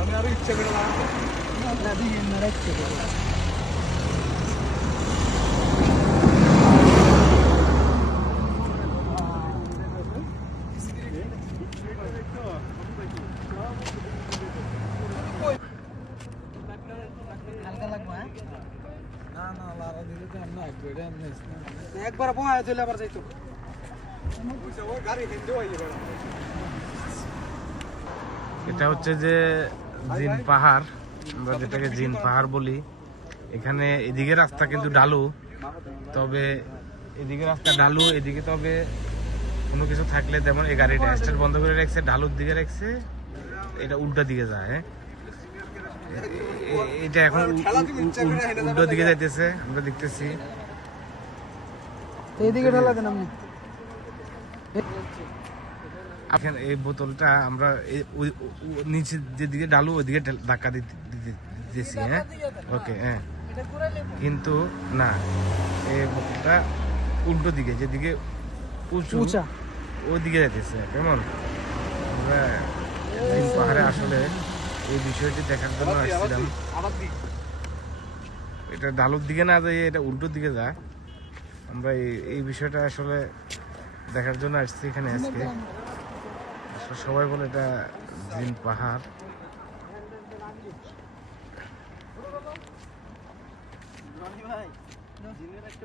আমি আরো ইচ্ছা করে একবার বহায় দিলে আবার যাইতো এটা হচ্ছে যে জিন পাহাড়, আমরা যেটাকে জিন পাহাড় বলি। এখানে এদিকে রাস্তা কিন্তু ঢালু, তবে এদিকে রাস্তা ঢালু, এদিকে তবে কোনো কিছু থাকলে যেমন এই গাড়িটা স্টার্ট বন্ধ করে রাখছে, ঢালুর দিকে রাখছে, এটা উল্টা দিকে যায়। এটা এখন উল্টো দিকে যাইতেছে, আমরা দেখতেছি। এইদিকে ঢালা দেন আপনি। এখানে এই বোতলটা আমরা নিচে যেদিকে ঢালু ওইদিকে ধাক্কা দিতেছি। হ্যাঁ, ওকে, হ্যাঁ। কিন্তু না, এই বোতলটা উল্টো দিকে, যেদিকে উঁচু ওইদিকে যাইতেছে। কেমন আমরা পাহাড়ে আসলে এই বিষয়টি দেখার জন্য আসছিলাম। এটা ঢালুর দিকে না যায়, এটা উল্টোর দিকে যায়। আমরা এই বিষয়টা আসলে দেখার জন্য আসছি এখানে আজকে। সবাই বলে এটা জিন পাহাড়।